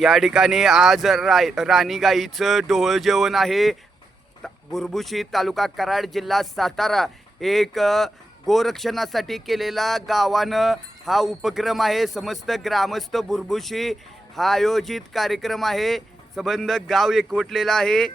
या ठिकाणी आज राणी गाईचं डोहळ जेवण आहे। बुरबुशी तालुका कराड जिल्हा सातारा एक गोरक्षणासाठी केलेला गावानं हा उपक्रम आहे। समस्त ग्रामस्थ बुरबुशी हा आयोजित कार्यक्रम आहे। संबंध गाव एकवटलेला आहे।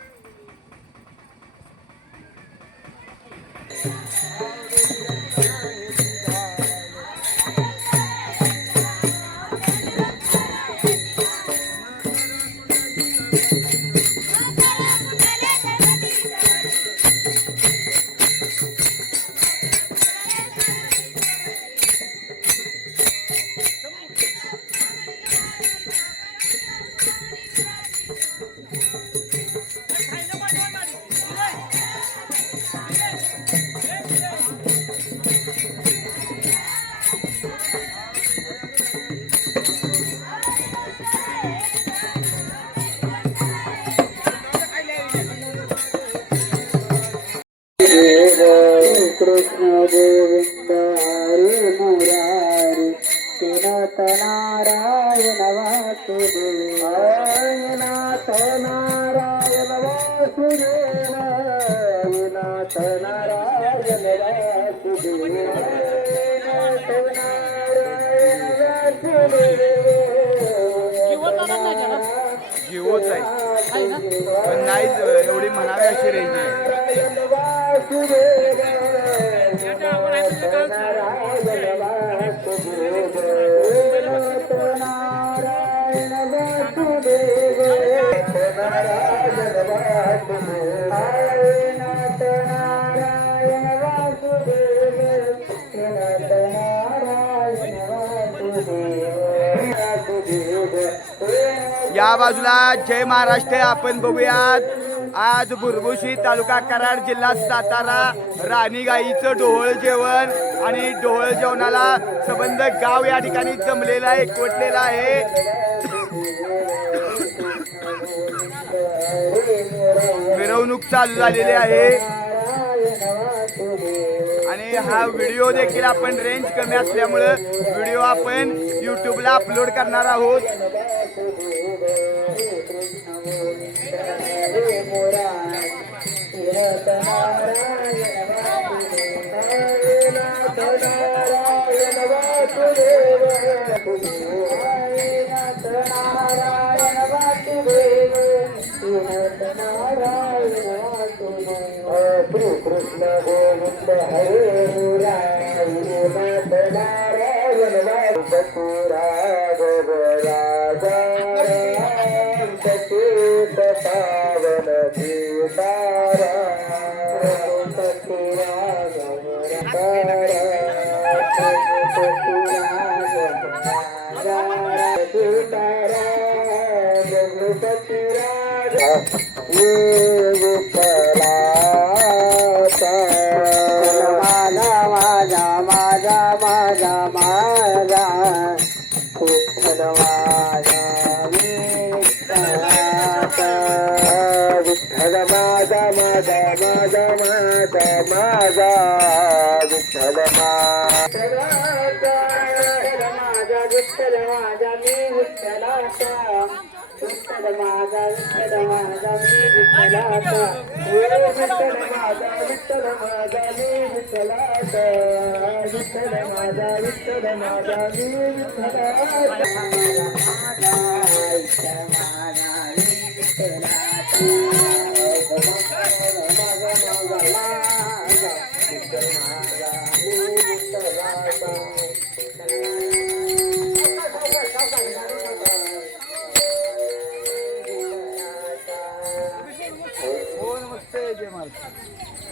कृष्ण गोविंद हरे मुरारी नाथ नारायण वासुदेव नाथ नारायण वासुदेव नाथ नारायण वासुदेव नाथ नारायण वासुदेव जीवोच आहे पण नाही एवढी म्हणावी अशी रेंज नाही। या बाजूला जय महाराष्ट्र आपण बघूयात। आज बुरबुशी तालुका कराड जिल्हा सातारा राणी गाईचं डोहळ जेवण आणि डोहळ जेवणाला संबंध गाव या ठिकाणी जमलेला आहे, एकवटलेला आहे। मिरवणूक चालू झालेली आहे आणि हा व्हिडिओ देखील आपण रेंज कमी असल्यामुळे व्हिडिओ आपण यूट्यूबला अपलोड करणार आहोत। श्री कृष्ण गोविंद हरे मुरारी नाथ नारायण वासुदेव राजा राम सचित पावन सीतारा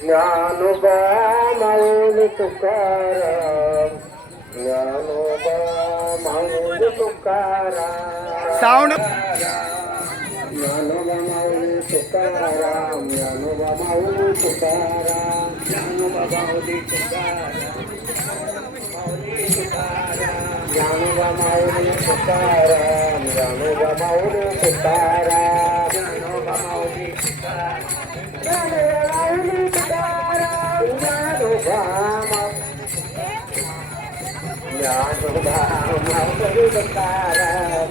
ज्ञानोबा माऊली तुकाराम ज्ञानोबा माऊली तुकाराम साउंड ज्ञानोबा माऊली तुकाराम ज्ञानोबा माऊली तुकाराम ज्ञानोबा माऊली तुकाराम ज्ञानोबा माऊली तुकाराम ज्ञानोबा माऊली तुकाराम ज्ञानोबा माऊली ज्ञानोबा माऊली तुकाराम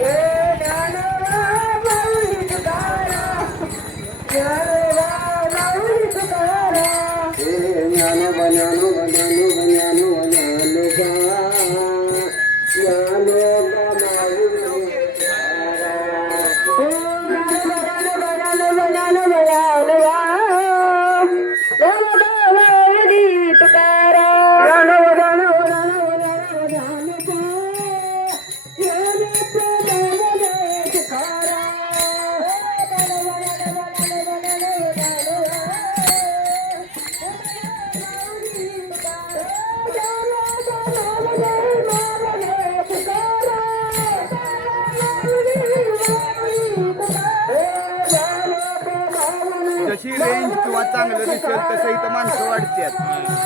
जशी रेंज किंवा चांगलं दिसेल तसं इथं माणसं वाढतात.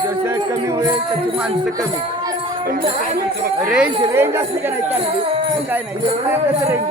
जसं कमी होईल तशी माणसं कमी. रेंज असली का नाही चांगली मग काय नाही रेंज.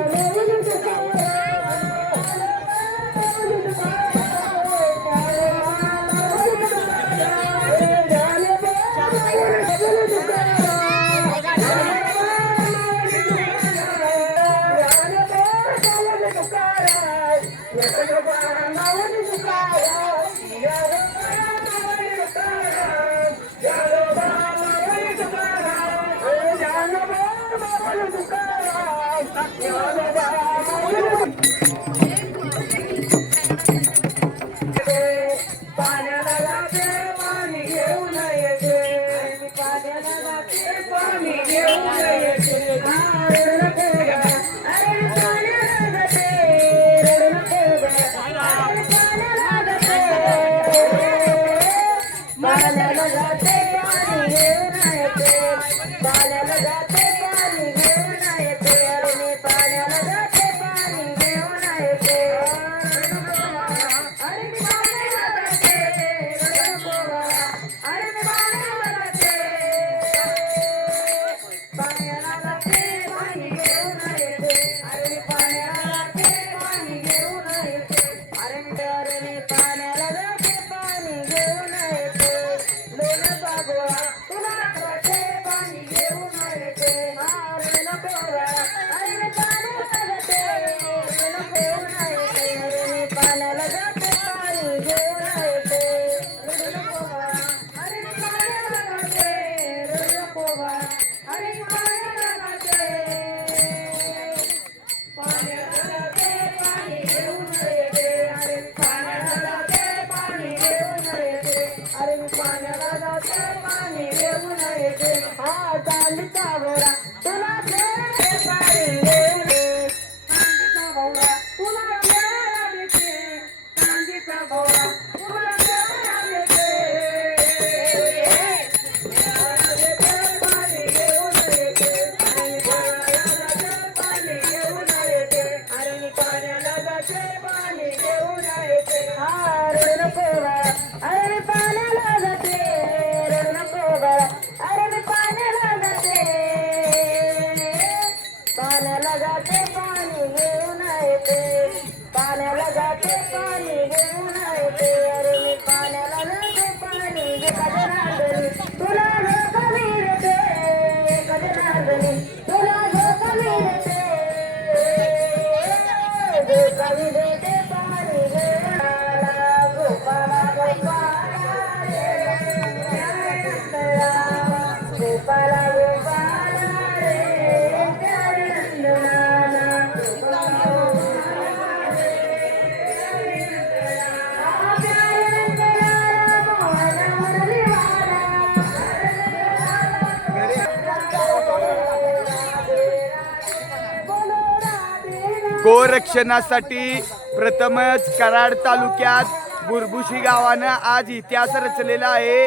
गोरक्षणासाठी प्रथमच कराड तालुक्यात बुरबुशी गावानं आज इतिहास रचलेला आहे.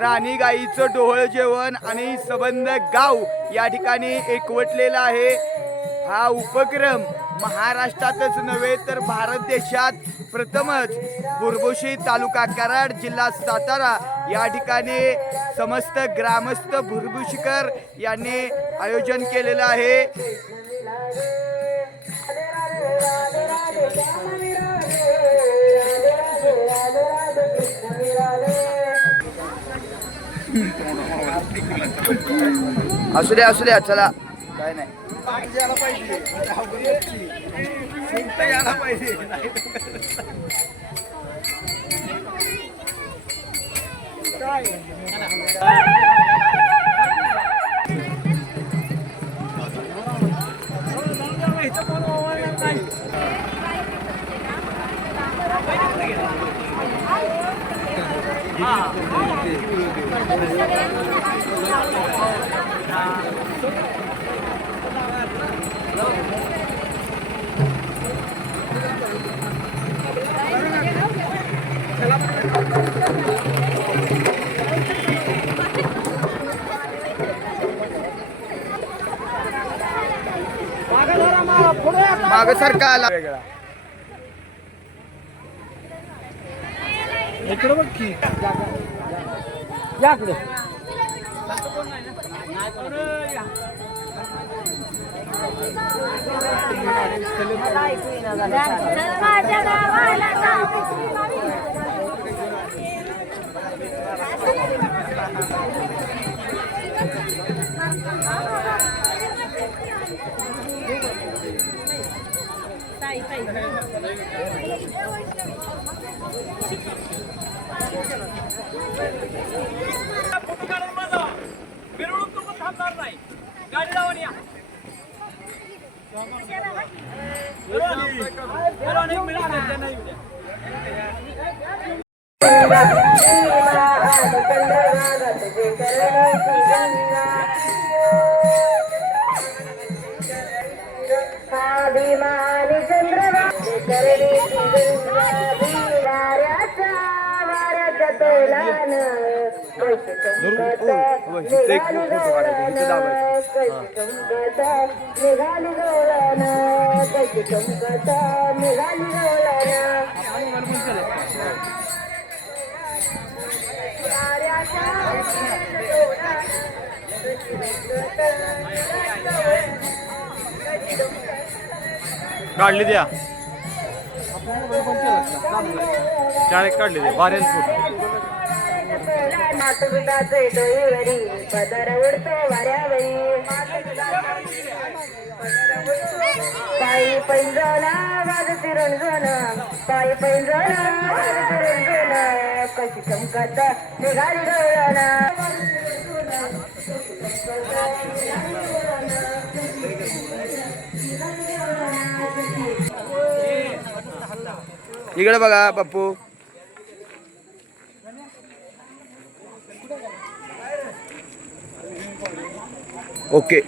राणी गाईचं डोहळ जेवण आणि सबंध गाव या ठिकाणी एकवटलेला आहे. हा उपक्रम महाराष्ट्रातच नव्हे तर भारत देशात प्रथमच बुरबुशी तालुका कराड जिल्हा सातारा या ठिकाणी समस्त ग्रामस्थ बुरबुशीकर यांनी आयोजन केलेलं आहे. असू द्या चला काय नाही यायला पाहिजे माग सारखा आला वेगळा इकडे बघ की याकडे माझ्या गावाला मिरवणूक तो थांबणार नाही गाडी लावून या अभिमानी चंद्रभागे करणेची वाऱ्याच्या वाऱ्याच्या तोलान कैसे चमकत निघाली गवळण कैसे चमकत निघाली गवळण वाऱ्याच्या काढली द्या शाळेत काढली दे वाऱ्यान मातुदाचे डोईवरी पदर उडतो वाऱ्यावरी पायी पैंजण वाजती रणजण पायी पैंजण वाजती रणजण कशी चमकत निघाली गवळण इकडे बघा पप्पू ओके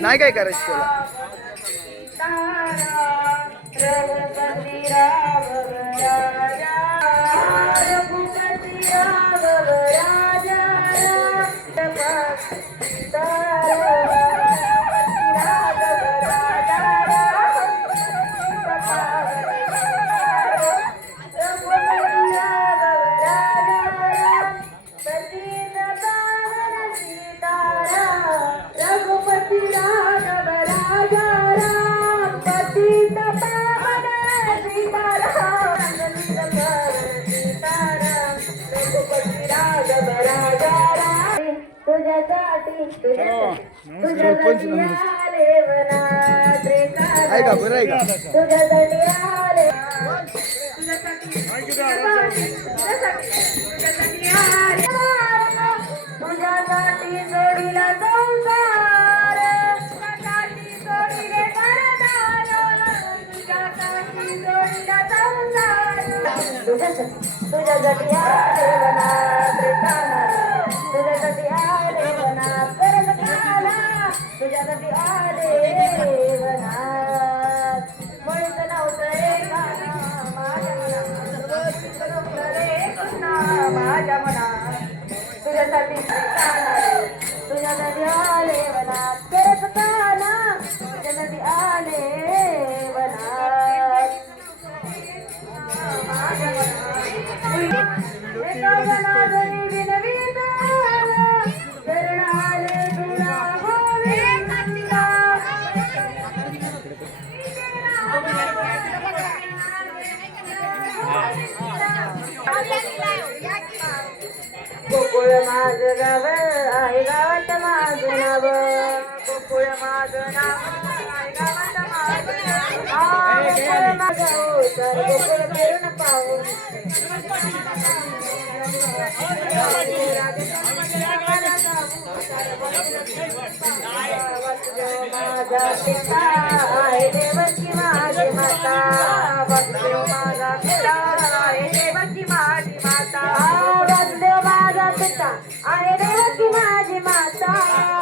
नाही काय करायचं त्याला रघुपती राघव राजा रघुपती राघव राजा रघुपती राघव राजा तुझ्यासाठी तुझ्यासाठी आले वनात रे आहे का बरं आहे का तुझ्यासाठी आले तुझ्यासाठी जोडीला संसार तुझ्यासाठी जोडीले घरदार तुझ्यासाठी जोडीला संसार तुझ्यासाठी आले वनात रे तुझ्यासाठी आले वनात परत आला तुझ्यासाठी आले वनात म्हणून नव्हतं रे माझ्या मनात तुझ्यासाठी तुझ्यासाठी आले वनात परत आला तुझ्यासाठी आले वनात माझ्या मनात शरणाले तुला गोविंदा माझं गाव आहे गावात माझं नाव गोकुळ माझं नाव आहे गावात माझं नाव गोकुळ माझं हो तर गोकुळ फिरून पाहू माझा पिता आहे देवकी माझी माता वासुदेव माझा पिता आहे देवकी माझी माता वासुदेव माझा पिता आहे देवकी माझी माता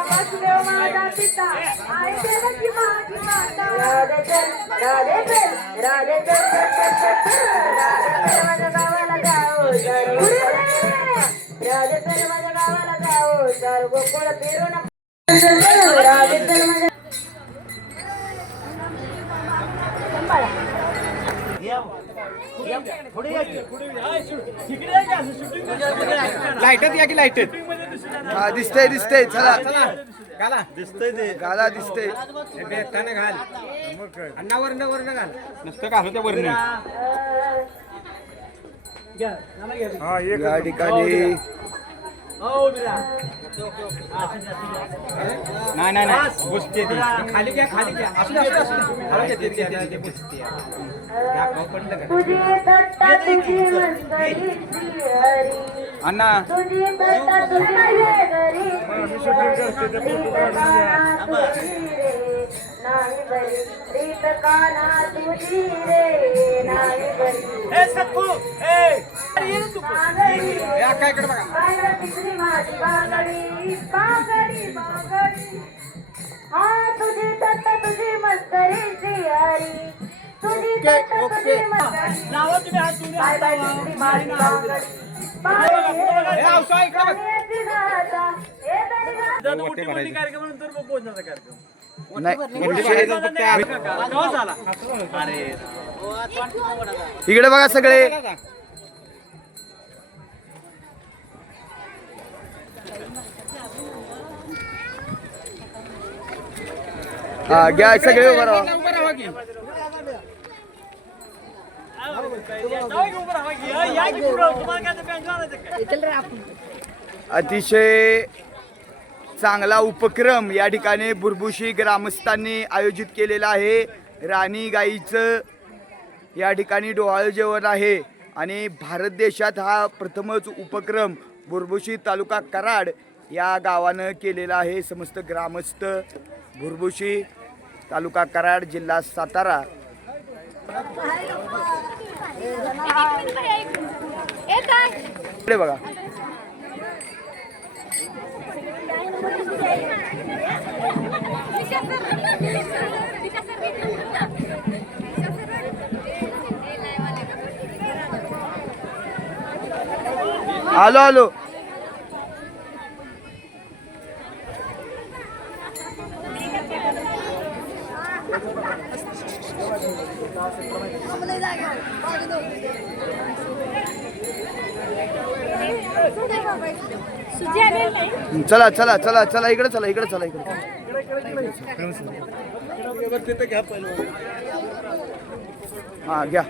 वासुदेव माझा पिता आहे देवकी माझी माता राधे चल राधे चल राधे चल माझ्या गावाला जाओ जर राधे चल माझ्या गावाला जाओ जर गोकुळ फिरून राधे चल माझ्या लाईटच या की लाईट हा दिसतंय दिसतंय चला घाला दिसतंय ते घाला दिसतंय बेताने घाल अण्णा वरण घाल नुसतं घालू त्या वरण या ठिकाणी नाही बुसते ती खाली घ्या असू दे तुझी दत्ता तुझी मंडळीची हरी अण्णा तुझी दत्ता तुझी ये घरी रीत काना तुझी रे नाही बरी रीत काना तुझी रे नाही बरी काय इकडे बघा बांगडी तिसरी माझी बांगडी बांगडी बांगडी हा तुझी दत्ता तुझी मस्करीची हरी तुझी दत्ता तुझी मस्करी लावा तुम्ही हात तुम्ही बाय बाय तिसरी माझी बांगडी कार्यक्रमानंतर पोहोचण्याचा कार्यक्रम नाही झाला अरे इकडे बघा सगळे हा घ्या सगळे उभं राहा अतिशय चांगला उपक्रम या ठिकाणी बुरबुशी ग्रामस्थांनी आयोजित केलेला आहे. राणी गाईचं या ठिकाणी डोहाळे जेवण आहे आणि भारत देशात हा प्रथमच उपक्रम बुरबुशी तालुका कराड या गावानं केलेला आहे. समस्त ग्रामस्थ बुरबुशी तालुका कराड जिल्हा सातारा. इकडे बघा आलो आलो चला चला चला चला इकडे चला इकडे चला इकडे हा घ्या.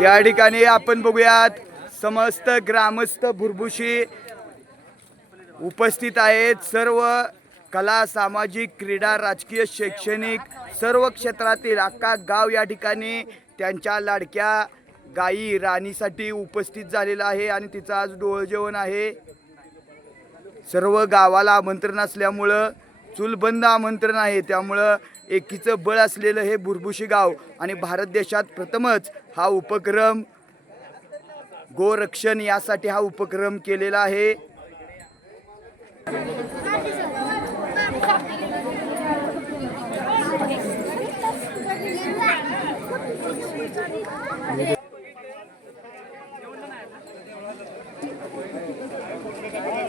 या ठिकाणी आपण बघूयात समस्त ग्रामस्थ बुरबुशी उपस्थित आहेत. सर्व कला, सामाजिक, क्रीडा, राजकीय, शैक्षणिक सर्व क्षेत्रातील अख्खा गाव या ठिकाणी त्यांच्या लाडक्या गायी राणीसाठी उपस्थित झालेला आहे आणि तिचं आज डोळ जेवण आहे. सर्व गावाला आमंत्रण असल्यामुळं चूलबंद आमंत्रण आहे, त्यामुळं एकीचं बळ असलेलं हे बुरबुशी गाव आणि भारत देशात प्रथमच हा उपक्रम गोरक्षण यासाठी हा उपक्रम केलेला आहे.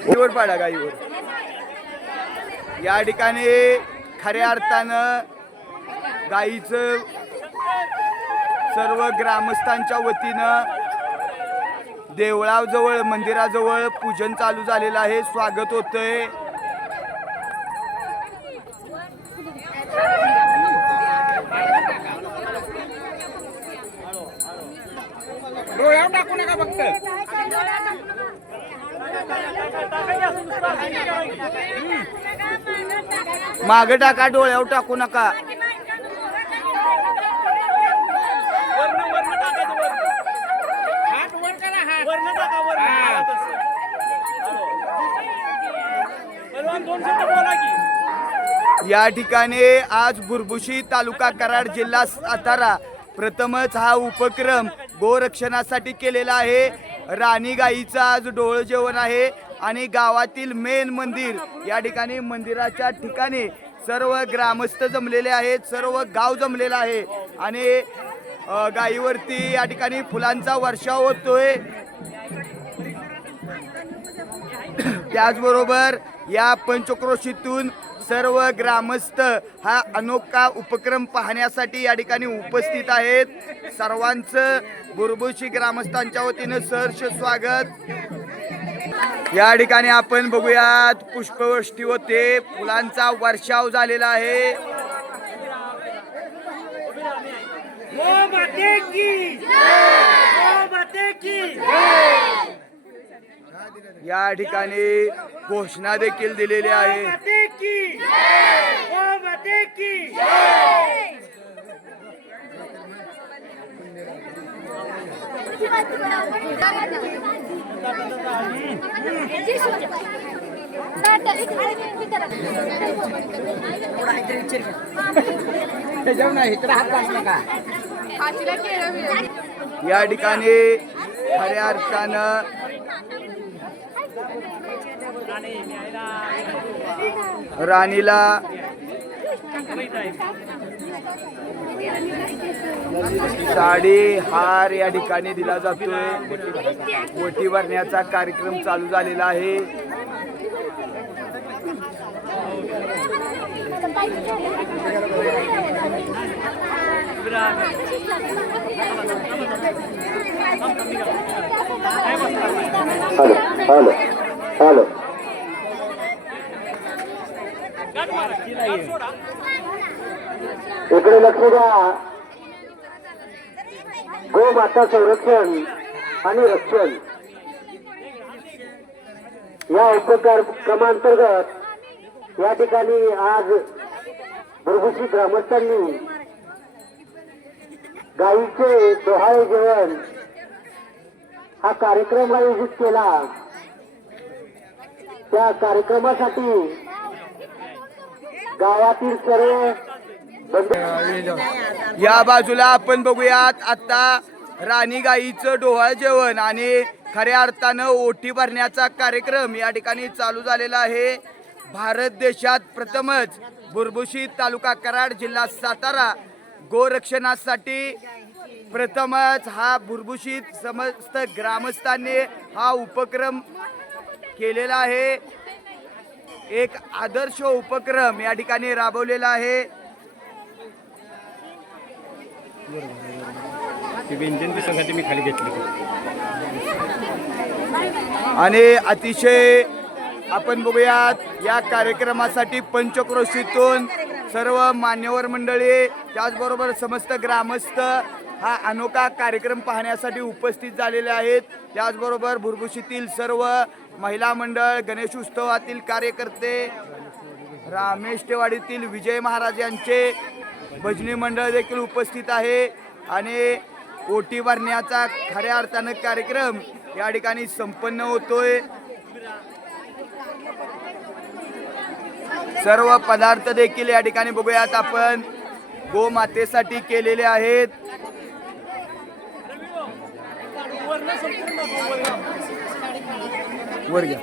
गाईवर पाडा गाईवर. या ठिकाणी खऱ्या अर्थानं गाईचं सर्व ग्रामस्थांच्या वतीनं देवळाजवळ मंदिराजवळ पूजन चालू झालेलं आहे. स्वागत होतंय. डोळ्यावर टाकू नका फक्त मागे टाका, डोळ्यावर टाकू नका. वरनं टाकायचं वरनं टाका पहलवान 2 शब्द बोला की. या ठिकाणी आज बुरबुशी तालुका कराड जिल्हा सातारा प्रथमच हा उपक्रम गोरक्षणासाठी केलेला आहे. राणी गाईचं आज डोळ जेवण आहे आणि गावातील मेन मंदिर या ठिकाणी मंदिराच्या ठिकाणी सर्व ग्रामस्थ जमलेले आहेत, सर्व गाव जमलेलं आहे आणि गाईवरती या ठिकाणी फुलांचा वर्षाव होतोय. त्याचबरोबर या पंचक्रोशीतून सर्व ग्रामस्थ हा अनोखा उपक्रम पाहण्यासाठी या ठिकाणी उपस्थित आहेत. सर्वांचं बुरबुशी ग्रामस्थांच्या वतीनं सहर्ष स्वागत. या ठिकाणी आपण बघूयात पुष्पवृष्टी होते, फुलांचा वर्षाव झालेला आहे. या ठिकाणी घोषणा देखील दिलेली आहे. या ठिकाणी खऱ्या अर्थानं राणीला साडी हार या ठिकाणी दिला जातोय. ओटी भरण्याचा कार्यक्रम चालू झालेला आहे. हॅलो हॅलो हॅलो इकडे लक्ष द्या. गोमाता संरक्षण आणि रक्षण या उपक्रमांतर्गत या ठिकाणी आज बुरबुशी ग्रामस्थांनी गाईचे डोहाळे जेवण हा कार्यक्रम आयोजित केला. त्या कार्यक्रमासाठी गावातील सर्व या बाजूला आपण बघूयात आता राणी गाईचं डोहाळ जेवण आणि खऱ्या अर्थानं ओटी भरण्याचा कार्यक्रम या ठिकाणी चालू झालेला आहे. भारत देशात प्रथमच बुरबुशी तालुका कराड जिल्हा सातारा गोरक्षणासाठी प्रथमच हा बुरबुशीत समस्त ग्रामस्थांनी हा उपक्रम केलेला आहे. एक आदर्श उपक्रम या ठिकाणी राबवलेला आहे. मी खाली घेतली आणि अतिशय आपण बघूयात या कार्यक्रमासाठी पंचक्रोशीतून सर्व मान्यवर मंडळी त्याचबरोबर समस्त ग्रामस्थ हा अनोखा कार्यक्रम पाहण्यासाठी उपस्थित झालेले आहेत. त्याचबरोबर बुरबुशीतील सर्व महिला मंडळ, गणेश उत्सवातील कार्यकर्ते, रामेशटेवाडीतील विजय महाराज यांचे भजनी मंडळ देखील उपस्थित आहे आणि ओटी भरण्याचा खऱ्या अर्थानं कार्यक्रम या ठिकाणी संपन्न होतोय. सर्व पदार्थ देखील या ठिकाणी बघूयात आपण गोमातेसाठी केलेले आहेत. वर घ्या.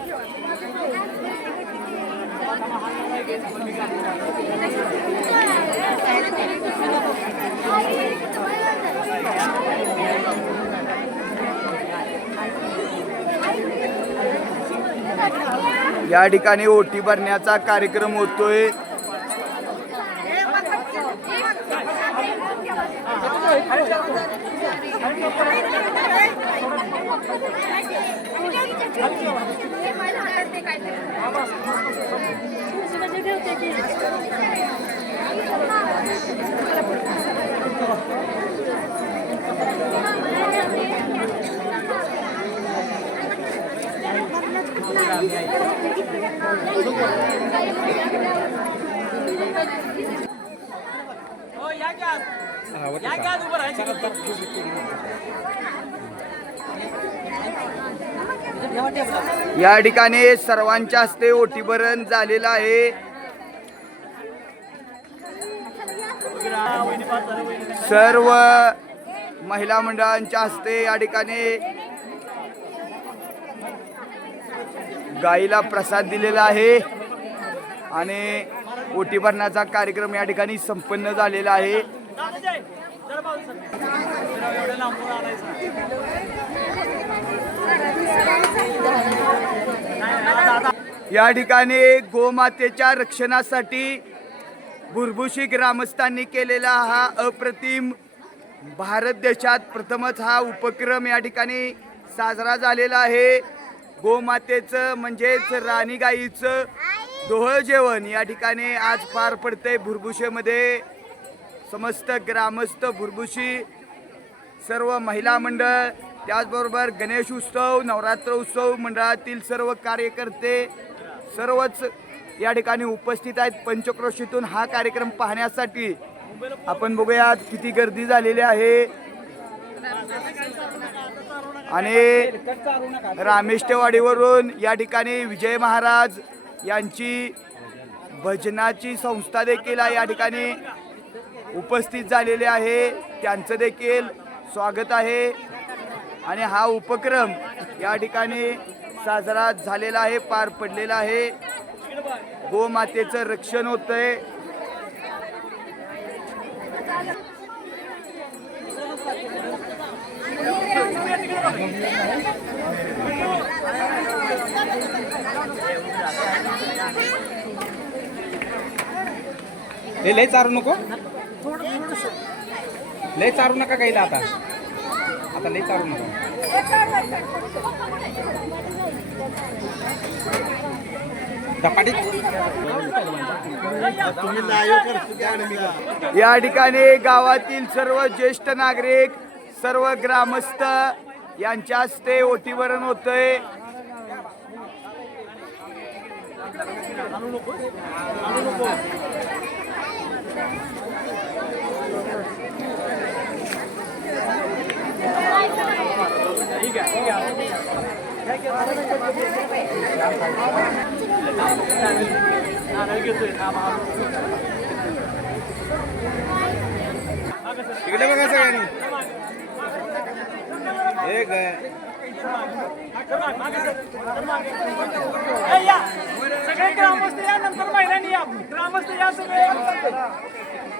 या ठिकाणी ओटी भरण्याचा कार्यक्रम होतोय. या की आज उभं राहायचं. या ठिकाणी सर्वांच्या हस्ते ओटीभरण झालेलं आहे. सर्व महिला मंडळांच्या हस्ते या ठिकाणी गाईला प्रसाद दिलेला आहे आणि ओटी भरण्याचा कार्यक्रम या ठिकाणी संपन्न झालेला आहे. जरा बाजूला सर. एवढ्या लांबून आणायचं. या ठिकाणी गोमातेच्या रक्षणासाठी बुरबुशी ग्रामस्थांनी केलेला हा अप्रतिम भारत देशात प्रथमच हा उपक्रम या ठिकाणी साजरा झालेला आहे. गोमातेचं म्हणजेच राणी गाईचं डोहळ जेवण या ठिकाणी आज पार पडतंय बुरबुशीमध्ये. समस्त ग्रामस्थ बुरबुशी, सर्व महिला मंडळ, त्याचबरोबर गणेश उत्सव, नवरात्र उत्सव मंडळातील सर्व कार्यकर्ते सर्वच या ठिकाणी उपस्थित आहेत. पंचक्रोशीतून हा कार्यक्रम पाहण्यासाठी आपण बघूयात किती गर्दी झालेली आहे. आणि रामेष्टवाडीवरून या ठिकाणी विजय महाराज यांची भजनाची संस्था देखील या ठिकाणी उपस्थित झालेले आहे. त्यांचं देखील स्वागत आहे. आणि हा उपक्रम या ठिकाणी साजरा झालेला आहे, पार पडलेला आहे. गोमातेचं रक्षण होतंय. लय चारू नको, लय चारू नका गाईला आता. आता लय चारू नका. या ठिकाणी गावातील सर्व ज्येष्ठ नागरिक, सर्व ग्रामस्थ यांच्या हस्ते ओटीभरण होतंय. इकडे बघा सगळ्यांनी. हे या सगळे ग्रामस्थ या, नंतर महिलांनी या. ग्रामस्थ या सगळे,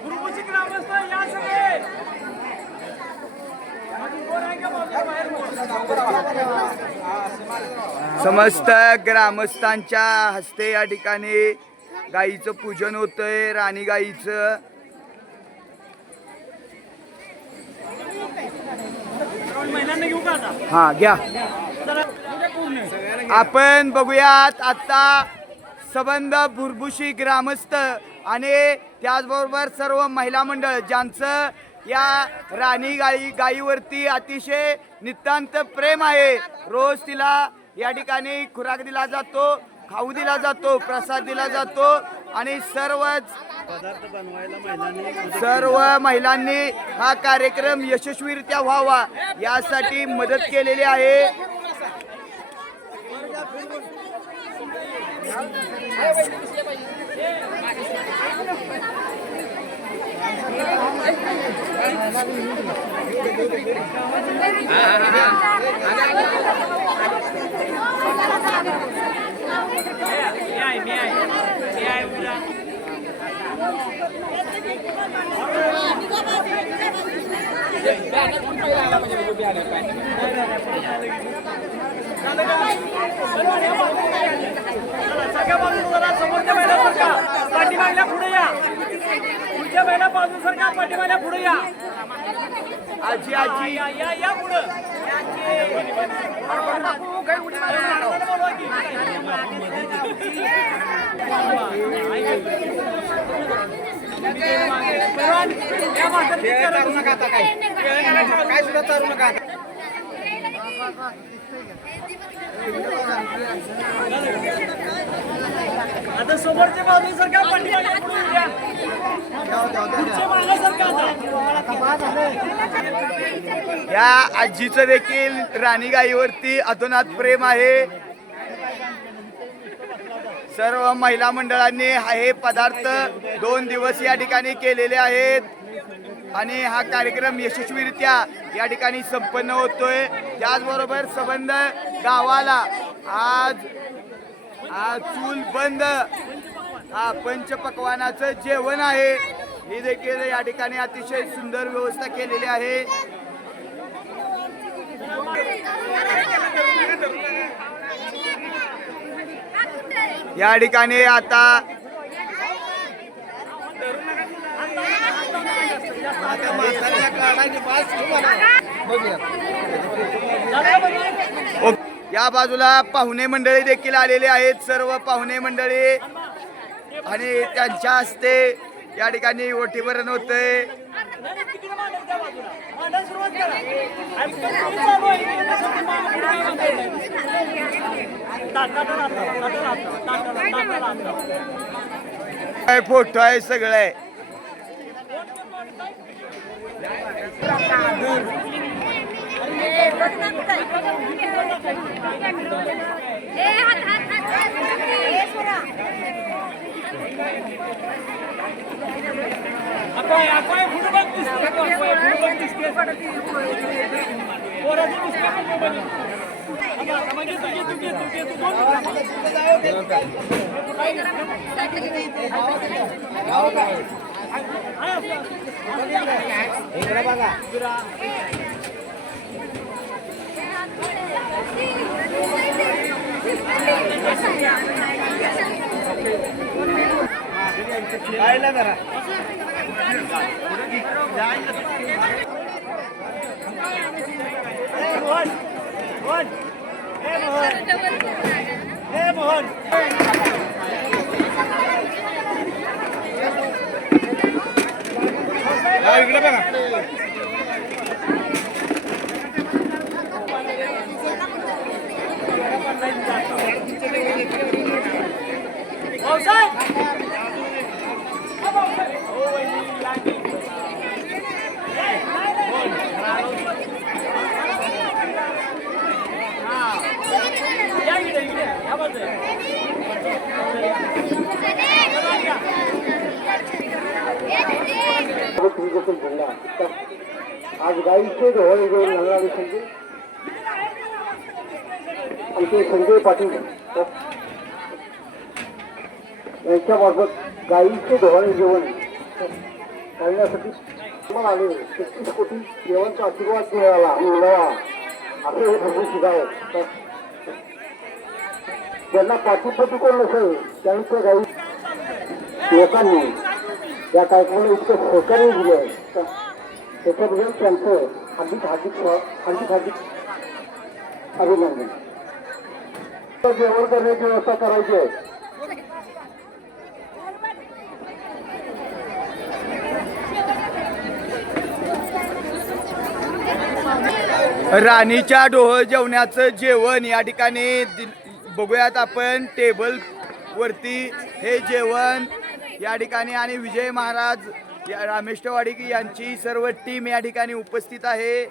गुरुजी ग्रामस्थ या सगळे. समस्त ग्रामस्थांच्या हस्ते या ठिकाणी गाईचं पूजन होतंय, राणी गाईचं. महिलांना घेऊ का आता? हा घ्या. आपण बघूयात आता संबंध बुरबुशी ग्रामस्थ आणि त्याचबरोबर सर्व महिला मंडळ ज्यांचं या राणी गाईवरती अतिशय नितांत प्रेम आहे. रोज तिला या ठिकाणी खुराक दिला जातो, खाऊ दिला जातो, प्रसाद दिला जातो आणि सर्व महिलांनी हा कार्यक्रम यशस्वीरित्या व्हावा यासाठी मदत केलेली आहे. सगळ्या बाजूला समोरच्या महिला सरका, पाठीमागल्या पुढे या. पुढच्या महिला बाजू सरका, पाठीमागल्या पुढे या. आजी आजी या या या पुढं. चारू नका आता. काय सुद्धा चारू नका आता. आता समोरच्या बाजू सरका, पाठीमागल्या पुढे या. या आजीचं देखील राणी गाईवरती अतोनात प्रेम आहे. सर्व महिला मंडळांनी हे पदार्थ 2 दिवस या ठिकाणी केलेले आहेत आणि हा कार्यक्रम यशस्वीरित्या या ठिकाणी संपन्न होतोय. त्याचबरोबर संबंध गावाला आज चूल बंद हा पंचपक्वानाचं जेवण आहे. ही देखील या ठिकाणी अतिशय सुंदर व्यवस्था केलेली आहे. या ठिकाणी आता या बाजूला पाहुणे मंडळी देखील आलेले आहेत. सर्व पाहुणे मंडळी आणि त्यांच्या हस्ते या ठिकाणी ओटीभरण होतंय. फोटो आहे सगळं आहे. आज गाईचे ढोळ घेऊन लागणारे आमचे संजय पाटील यांच्यामार्फत गाईचे ढोळ जेवण करण्यासाठी आले 33 कोटी देवांचा आशीर्वाद मिळाला मिळावा असे हे भरपूर गाव. ज्यांना पाठीपती कोण नसेल त्यांच्या गाई लोकांनी या कार्यक्रमाला इतकं सहकार्य दिलं आहे त्याच्याबद्दल त्यांचं हार्दिक अभिनंदन. जेवण करण्याची व्यवस्था करायची आहे. राणीच्या डोह जेवणाचं जेवण या ठिकाणी बघूयात आपण. टेबल वरती हे जेवण या ठिकाणी आणि विजय महाराज रामेश्वरवाडी यांची सर्व टीम या ठिकाणी उपस्थित आहे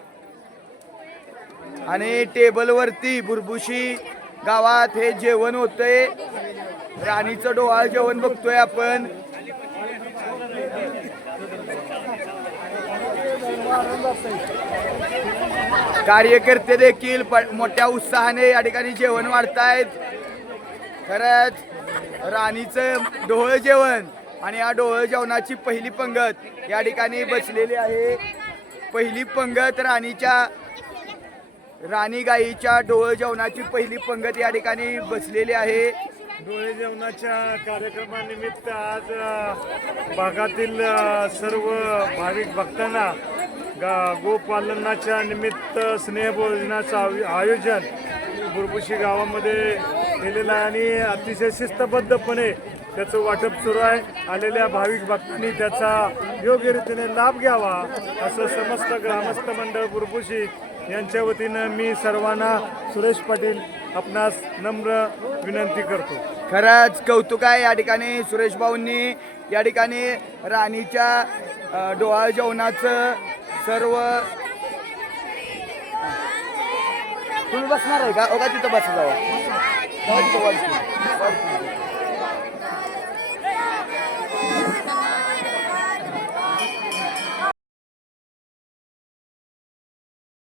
आणि टेबलवरती बुरबुशी गावात हे जेवण होतंय. राणीचं डोहाळ जेवण बघतोय आपण. कार्यकर्ते देखील मोठ्या उत्साहाने या ठिकाणी जेवण वाढतायत. खरंच राणीचं डोहळ जेवण आणि या डोहळ जेवणाची पहिली पंगत या ठिकाणी बसलेली आहे. पहिली पंगत राणी गाईच्या डोहळ जेवणाची पहिली पंगत या ठिकाणी बसलेली आहे. डोळे जेवणाच्या कार्यक्रमानिमित्त आज भागातील सर्व भाविक भक्तांना गोपालनाच्या निमित्त स्नेहभोजनाचं आयोजन बुरबुशी गावामध्ये केलेलं आहे आणि अतिशय शिस्तबद्धपणे त्याचं वाटप सुरू आहे. आलेल्या भाविक भक्तांनी त्याचा योग्य रीतीने लाभ घ्यावा असं समस्त ग्रामस्थ मंडळ बुरबुशी यांच्या वतीनं मी सर्वांना सुरेश पाटील आपणास नम्र विनंती करतो. खरंच कौतुक आहे या ठिकाणी सुरेश भाऊंनी या ठिकाणी राणीच्या डोहाळ जेवणाचं सर्व तुम्ही बसणार आहे का? तिथं बसा जावा. जावा तिथं वरती.